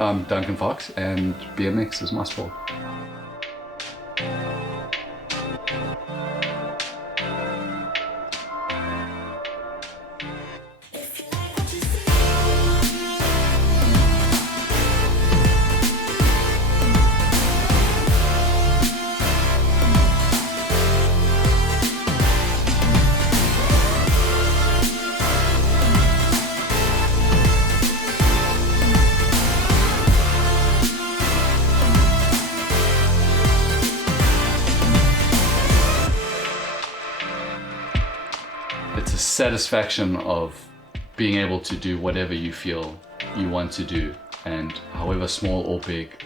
I'm Duncan Fox, and BMX is my sport. It's a satisfaction of being able to do whatever you feel you want to do, and however small or big,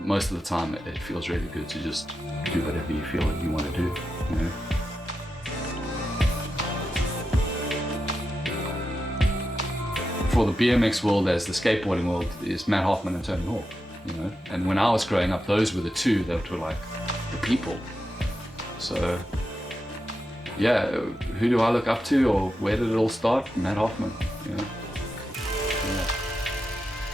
most of the time it feels really good to just do whatever you feel that you want to do, you know? For the BMX world, as the skateboarding world, is Matt Hoffman and Tony Hawk, you know? And when I was growing up, those were the two that were like the people. So yeah, who do I look up to, or where did it all start? Matt Hoffman, you know? Yeah.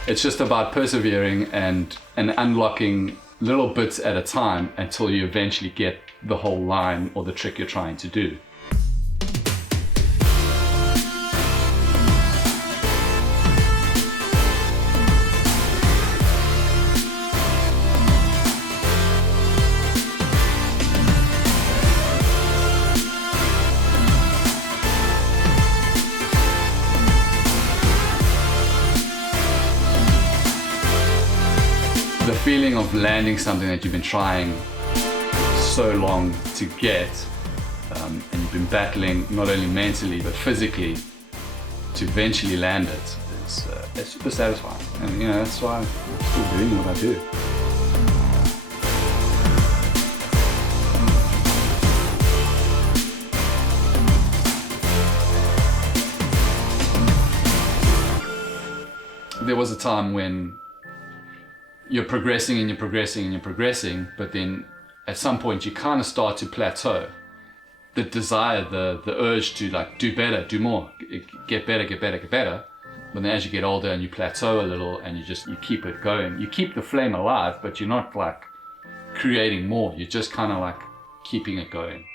It's just about persevering and unlocking little bits at a time until you eventually get the whole line or the trick you're trying to do. The feeling of landing something that you've been trying so long to get, and you've been battling not only mentally but physically to eventually land it, it's super satisfying. And you know, that's why I'm still doing what I do. There was a time when you're progressing and you're progressing and you're progressing, but then at some point you kind of start to plateau. The desire, the urge to like do better, do more, get better, get better, get better. But then as you get older and you plateau a little and you keep it going. You keep the flame alive, but you're not like creating more. You're just kind of like keeping it going.